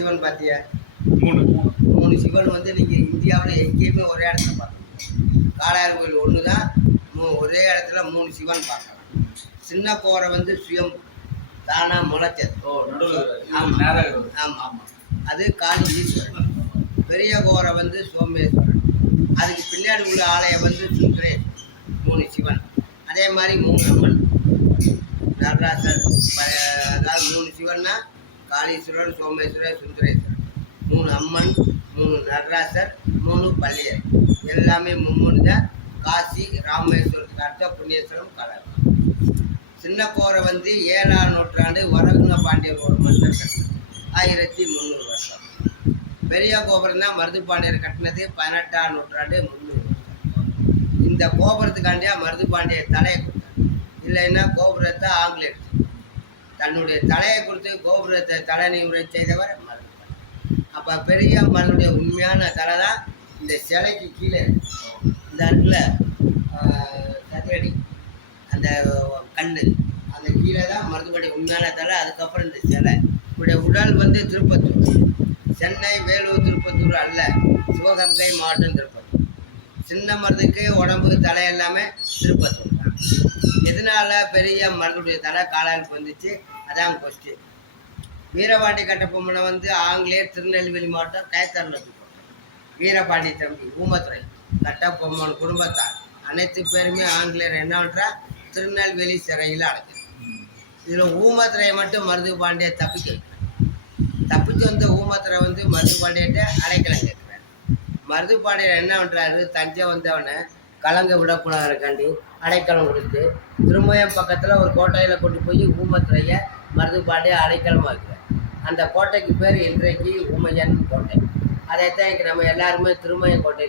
சிவன் பார்த்தியா? மூணு மூணு சிவன் வந்து நீங்கள் இந்தியாவில் எங்கேயுமே ஒரே இடத்துல பார்க்கலாம். காளையார் கோயில் ஒன்று தான் ஒரே இடத்துல மூணு சிவன் பார்க்கலாம். சின்ன கோரை வந்து சுயம் தானாக முளைச்சது. ஆமாம் ஆமாம் ஆமாம், அது காளி ஈஸ்வரன். பெரிய கோரை வந்து சோமேஸ்வரன். அதுக்கு பின்னாடி உள்ள ஆலயம் வந்து சுந்தரேஸ்வரன். மூணு சிவன். அதே மாதிரி மூணு அம்மன் நடராசர். அதாவது மூணு சிவன்னா காளீஸ்வரர், சோமேஸ்வரர், சுந்தரேஸ்வரர். மூணு அம்மன், மூணு நடராசர், மூணு பள்ளியர். எல்லாமே மும்மூணு தான். காசி ராமேஸ்வரத்துக்கு அடுத்த புண்ணியஸ்வரம் கலர். சின்ன கோரை வந்து 7ஆம் நூற்றாண்டு வரகுண பாண்டியர் ஒரு மன்னர் கட்டினது. 1300 வருஷம். பெரிய கோபுரம் தான் மருது பாண்டியர் கட்டினது. 18ஆம் நூற்றாண்டு 300 வருஷம். இந்த கோபுரத்துக்காண்டியா மருது பாண்டியர் தலையை கொடுத்தார். இல்லைன்னா கோபுரத்தை ஆங்கிலேயர் தன்னுடைய தலையை கொடுத்து கோபுரத்தை தலை நிமிர செய்தவர் மருது. அப்போ பெரிய மருதுடைய உண்மையான தலை தான் இந்த சிலைக்கு கீழே இந்த இடத்துல சதுரடி அந்த கண்ணு அந்த கீழே தான் மருதுபடி உண்மையான தலை. அதுக்கப்புறம் இந்த சிலை இவருடைய உடல் வந்து திருப்பத்தூர், சென்னை, வேலூர், திருப்பத்தூர் அல்ல, சிவகங்கை மாவட்டம் திருப்பத்தூர். சின்ன மருதுக்கு உடம்பு தலை எல்லாமே திருப்பத்தூர் தான். எதனால பெரிய மருதுடைய தலை காலாளுக்கு வந்துச்சு? அதான் கொஸ்டின். வீரபாண்டி கட்டபொம்மனை வந்து ஆங்கிலேயர் திருநெல்வேலி மாவட்டம் கயத்தாரில் போட்டார். வீரபாண்டி தம்பி ஊமத்துறை கட்டபொம்மன் குடும்பத்தார் அனைத்து பேருமே ஆங்கிலேயர் என்ன பண்ணுறா திருநெல்வேலி சிறையில் அடைக்கிறார். இதில் ஊமத்துறையை மட்டும் மருது பாண்டிய தப்பிச்சு வந்த ஊமத்துறை வந்து மருது பாண்டியிட்ட அடைக்கலம் கேட்குறாரு. மருது பாண்டியர் என்ன பண்ணுறாரு? தஞ்சை வந்தவனை கலங்க விடக்கூடாதுக்காண்டி அடைக்கலம் கொடுத்து திருமயம் பக்கத்தில் ஒரு கோட்டையில் கொண்டு போய் ஊமத்துறையை மருது பாண்டிய அடைக்கலமாக வைக்கிறார். அந்த கோட்டைக்கு பேர் இன்றைக்கு ஊமையன் கோட்டை. அதைத்தான் இன்றைக்கி நம்ம எல்லாருமே திருமயம் கோட்டை.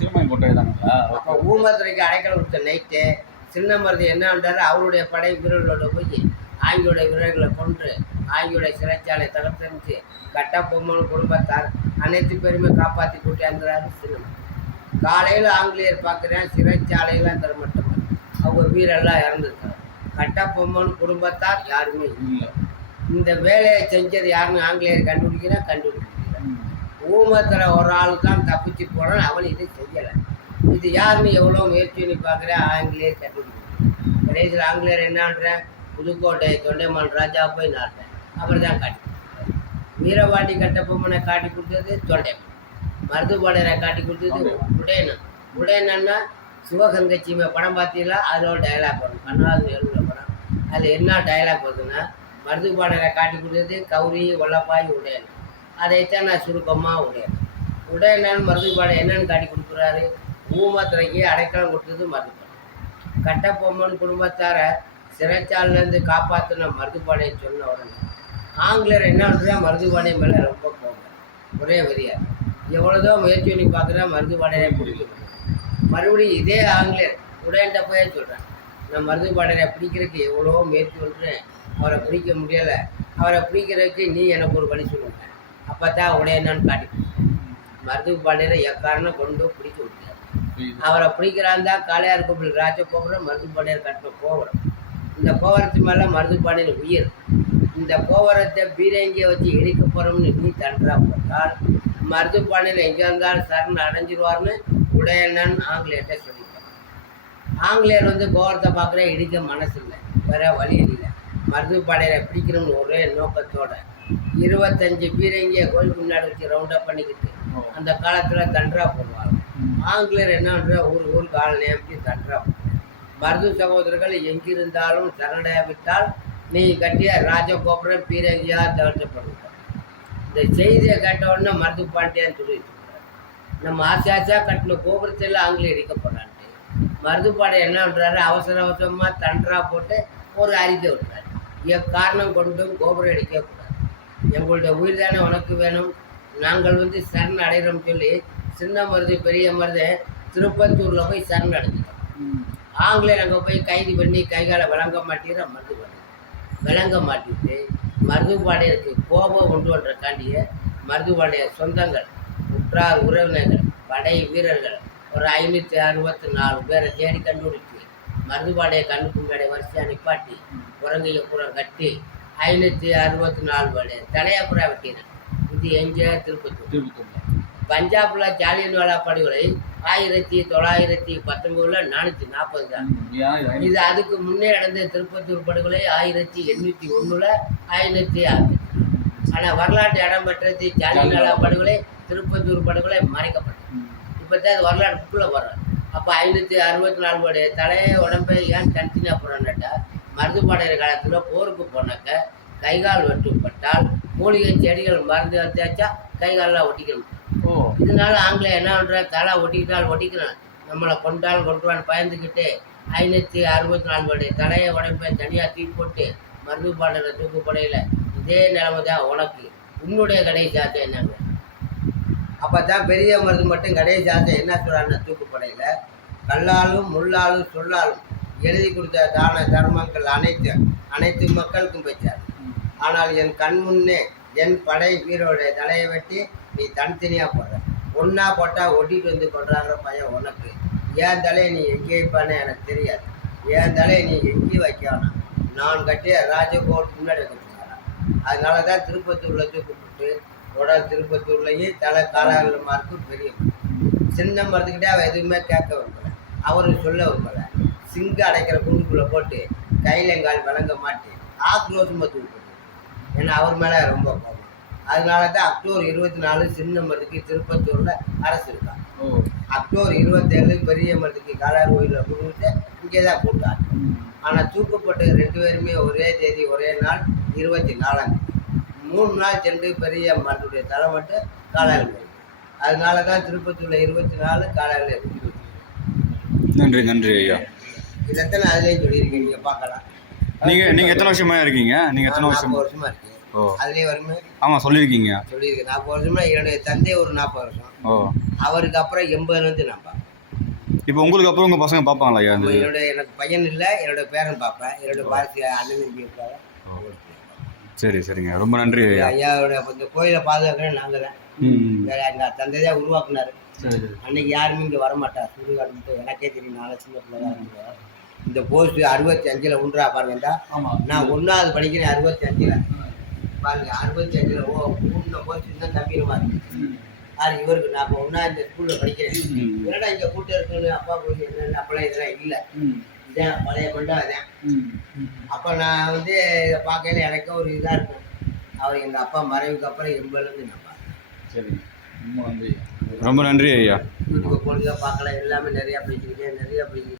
திருமயம் கோட்டை தானுங்களா? அப்போ ஊமத்துறைக்கு அடைக்கலம் கொடுத்த நைட்டு சின்ன மருது என்ன பண்ணுறாரு? அவருடைய படை வீரர்களோட போய் ஆங்கியோடைய வீரர்களை கொன்று ஆங்கியோடைய சிறைச்சாலை தகர்த்தெறிஞ்சு கட்டபொம்மன் குடும்பத்தார் அனைத்து பேருமே காப்பாற்றி கூட்டியாந்துறாரு. சின்ன காலையில் ஆங்கிலேயர் பார்க்குறேன் சிறைச்சாலையெல்லாம் தரமட்டம் அவங்க வீரெல்லாம் இறந்துருக்காங்க. கட்டபொம்மன் குடும்பத்தார் யாருமே இல்லை. இந்த வேலையை செஞ்சது யாருன்னு ஆங்கிலேயர் கண்டுபிடிக்கல. ஊமத்துறை ஒரு ஆள் தான் தப்பிச்சு போனான். அவன் இதை செய்யலை. இது யாருன்னு எவ்வளோ முயற்சி பண்ணி பார்க்குறேன், ஆங்கிலேயர் கண்டுபிடிக்கிறேன். கடைசியில் ஆங்கிலேயர் என்னன்றேன்? புதுக்கோட்டை தொண்டைமான் ராஜா போய் நாட்டேன். அப்புறம் தான் காட்டி வீரபாண்டி கட்டபொம்மனை காட்டி கொடுத்தது தொண்டைமான். மருதுபாண்டியரை காட்டி கொடுத்தது உடையனன். உடையனன்னா சிவகங்கை சீமை படம் பார்த்தீங்களா? அதில் டைலாக் வரும். கண்ணாது எழுதுகிற படம். அதில் என்ன டைலாக் வருதுன்னா, மருதுபாண்டியரை காட்டி கொடுத்தது கௌரி வல்லப்பாய் உடையன். அதைத்தான் நான் சுருக்கமாக உடையனன் மருதுபாண்டியர் என்னன்னு காட்டி கொடுக்குறாரு? ஊமத்துறைக்கு அடைக்கலம் கொடுத்தது மருதுபாண்டியர். கட்டபொம்மன் குடும்பத்தாரை சிறைச்சாலையிலேருந்து காப்பாற்றின மருதுபாண்டியர் சொன்ன உடனே ஆங்கிலேயர் என்ன பண்ணுறா? மருதுபாண்டியர் மேலே ரொம்ப போங்க ஒரே வரியா எவ்வளோதோ முயற்சி பண்ணி பார்க்குறேன், மருதுபாண்டியரை பிடிக்க மறுபடியும் இதே ஆங்கிலேயர் உடையன்ட்ட போய் சொல்கிறேன், நான் மருதுபாண்டியரை பிடிக்கிறதுக்கு எவ்வளோ முயற்சி பண்ணுறேன், அவரை பிடிக்க முடியலை. அவரை பிடிக்கிறதுக்கு நீ எனக்கு ஒரு வழி சொல்லுங்க. அப்போ தான் உடையனான்னு காட்டி மருதுபாண்டியரை எக்காரணம் கொண்டு பிடிக்க விட்டார். அவரை பிடிக்கிறான் தான் காளையார் கோவில் ராஜகோபுரம் மருதுபாண்டியர் கட்டின கோபுரம். இந்த கோபுரத்து மேலே மருதுபாண்டியர் உயிர். இந்த கோபுரத்தை பீரங்கியை வச்சு இடிக்க போகிறோம்னு நீ தண்டா போட்டால் மருதுபாண்டியர் எங்கே இருந்தாலும் சரண் அடைஞ்சிருவார்னு உடையண்ணன் ஆங்கிலேயர்கிட்ட சொல்லிட்டார். ஆங்கிலேயர் வந்து கோபுரத்தை பார்க்குற இடிக்க மனசு இல்லை, வேற வழி இல்லை. மருதுபாண்டியரை பிடிக்கணும்னு ஒரே நோக்கத்தோட 25 பீரங்கியை கோயில் முன்னாடி வச்சு ரவுண்டப் பண்ணிக்கிட்டு அந்த காலத்தில் தண்டரா போடுவாங்க. ஆங்கிலேயர் என்ன பண்ணுற? ஊருக்கு ஆள் நியமித்து தண்டரா போடுவாங்க. மருது சகோதரர்கள் எங்கிருந்தாலும் சரணடையாவிட்டால் நீ கட்டிய ராஜகோபுரம் பீரங்கியாக தவிர்க்கப்படுவார். இந்த செய்தியை கேட்டவுடனே மருதுபாண்டியன் சொல்லிட்டு நம்ம ஆசையாக கட்டின கோபுரத்தில் ஆங்கிலேயர் இடிக்கப்படுறான்ட்டு மருதுபாண்டியர் என்ன பண்ணுறாரு? அவசரமாக தண்டரா போட்டு ஒரு அறிக்கை விட்டுறாரு. காரணம் கொண்டும் கோபுரம் இடிக்கக்கூடாது, எங்களுடைய உயிர் தானே உனக்கு வேணும், நாங்கள் வந்து சரண் அடைகிறோம் சொல்லி சின்ன மருது பெரிய மருது திருப்பத்தூரில் போய் சரண் அடைஞ்சிட்டோம். ஆங்கிலேயர் அங்கே போய் கைது பண்ணி கைகாலை விளங்க மாட்டேங்கிற மருதுபாண்டியர் விளங்க மாட்டிட்டு மருதுபாண்டியருக்கு கோபம் கொண்டு வர்றக்காண்டிய மருதுபாண்டியர் சொந்தங்கள், உற்றார் உறவினர்கள், படை வீரர்கள் ஒரு 564 பேரை தேடி கண்டுபிடிச்சி மருதுபாண்டியர் கண்ணுக்கு முன்னாடி வரிசையாக நிப்பாட்டி குரங்கையை பூரா கட்டி 564 பேர் தலையை பூரா வெட்டினேன். இது எங்கே? திருப்பத்தூர். திருப்பத்தூர். பஞ்சாப்ல ஜாலியன்வாலா படுகொலை 1919 440 தான். இது அதுக்கு முன்னே நடந்த திருப்பத்தூர் படுகொலை 1801 1006. ஆனால் வரலாற்று இடம் பெற்றது ஜாலியன்வாலா படுகொலை, திருப்பத்தூர் படுகொலை மறைக்கப்பட்டது. இப்போ தான் அது வரலாறு புக்கில் வர்றோம். அப்போ 564 தலையை உடம்பை ஏன் தனித்தனியாக போகிறான்னாட்டா, மருதுபாடையர் காலத்தில் போருக்கு போனாக்க கைகால் வெட்டுப்பட்டால் மூலிகை செடிகள் மருந்து தேய்ச்சா கைகாலெலாம் ஒட்டிக்கணும். இதனால ஆங்கிலம் என்ன பண்ணுற, தலை ஒட்டிக்கிறான், நம்மளை கொண்டுவான்னு பயந்துக்கிட்டு 564 தலையை உடம்பை தனியாக தூக்கி போட்டு மருதுபாடையரை தூக்குப்படையில் இதே நிலைமை தான் உனக்கு. உன்னுடைய கடைசாத்தை என்னங்க? அப்போ தான் பெரிய மருது மட்டும் கடைசாத்தை என்ன சொல்கிறான்னு தூக்குப்படையில், கல்லாலும் முள்ளாலும் சொல்லாலும் எழுதி கொடுத்த தான தர்மங்கள் அனைத்து மக்களுக்கும் பெற்றார். ஆனால் என் கண் முன்னே என் படை வீரோடைய தலையை வெட்டி நீ தனித்தனியாக போடுற, ஒன்றா போட்டால் ஒட்டிட்டு வந்து கொள்றாங்கிற பையன் உனக்கு. ஏன் தலையை நீ எங்கே வைப்பானே எனக்கு தெரியாது. ஏன் தலையை நீ எங்கேயும் வைக்க வேணாம். நான் கட்டிய ராஜகோட் முன்னாடி கட்டினாரா. அதனால தான் திருப்பத்தூரில் தூக்கப்பட்டு உடல் திருப்பத்தூர்லேயே தலை காலாவிலமாருக்கு பெரிய சின்ன மருந்துக்கிட்டே அவள் எதுவுமே கேட்க விரும்பலை, அவரு சொல்ல விரும்பலை. சிங்கம் அடைக்கிற குண்டுக்குள்ளே போட்டு கையிலங்கால் விளங்க மாட்டி ஆக்ரோஷமாக தூக்கப்பட்டு. ஏன்னா அவர் மேலே ரொம்ப கோபம். அதனால தான் அக்டோபர் 24 சின்ன மருந்துக்கு திருப்பத்தூரில் அரசு இருக்காங்க. அக்டோபர் 27 பெரிய மருந்துக்கு காலார் கோயிலில் கொடுத்து இங்கே தான் கூட்டாங்க. ஆனால் தூக்கப்பட்ட 2 பேருமே ஒரே தேதி ஒரே நாள் 24ஆம் தேதி. 3 நாள் சென்று பெரிய மருந்துடைய தலை மட்டும் காலார் கோயில். அதனால தான் திருப்பத்தூரில் 24 காலாரில் 20. நன்றி நன்றி ஐயா. இதைத்தான் அதுலேயும் சொல்லியிருக்கேன், நீங்கள் பார்க்கலாம். நீங்கள் எத்தனை வருஷமா இருக்கீங்க? நீங்கள் எத்தனை வருஷமா இருக்கீங்க? அதுலேயே வருமே. ஆமாம் சொல்லியிருக்கீங்க. 40 வருஷமா. என்னுடைய தந்தை ஒரு 40 வருஷம். அவருக்கு அப்புறம் 80 நம்ம. இப்போ உங்களுக்கு அப்புறம் உங்கள் பசங்க பார்ப்பாங்களா ஐயா? எனக்கு பையன் இல்லை, என்னோட பேரன் பார்ப்பேன். என்னோட பாரதி அண்ணன் தம்பி இருக்காங்க. சரி சரிங்க, ரொம்ப நன்றி ஐயா. ஐயாவோட இந்த கோயிலை பாதுகாக்கிறேன் நாங்கள் தான். வேற எங்கள் தந்தை தான் உருவாக்குனாரு. அன்னைக்கு யாருமே இங்கே வரமாட்டார். சுடுகாடு எனக்கே தெரியும், நாளை சின்ன பிள்ளை தான் இருந்தேன். இந்த போஸ்ட் 65 உண்டா பாருங்கண்டா. நான் 1வது படிக்கிறேன் 65. பாருங்க 65 மூணு போஸ்ட் தான் தம்பிடுமா இருக்கு. அது இவருக்கு நான் இப்போ 1வது இந்த ஸ்கூலில் படிக்கிறேன். என்னடா இங்கே கூட்டம் இருக்குன்னு அப்பா போய் என்னென்ன அப்பெல்லாம் இதெல்லாம் இல்லை. இதான் பழைய மண்டா அதான். அப்போ நான் இதை பார்க்கையில எனக்கு ஒரு இதாக இருக்கும். அவர் எங்கள் அப்பா மறைவுக்கு அப்புறம் 80 நான் பார்க்குறேன். சரி, ரொம்ப நன்றி ஐயா. வீட்டுக்கு போனதாக பார்க்கலாம். எல்லாமே நிறையா பேசிக்கிட்டேன், நிறையா பேசி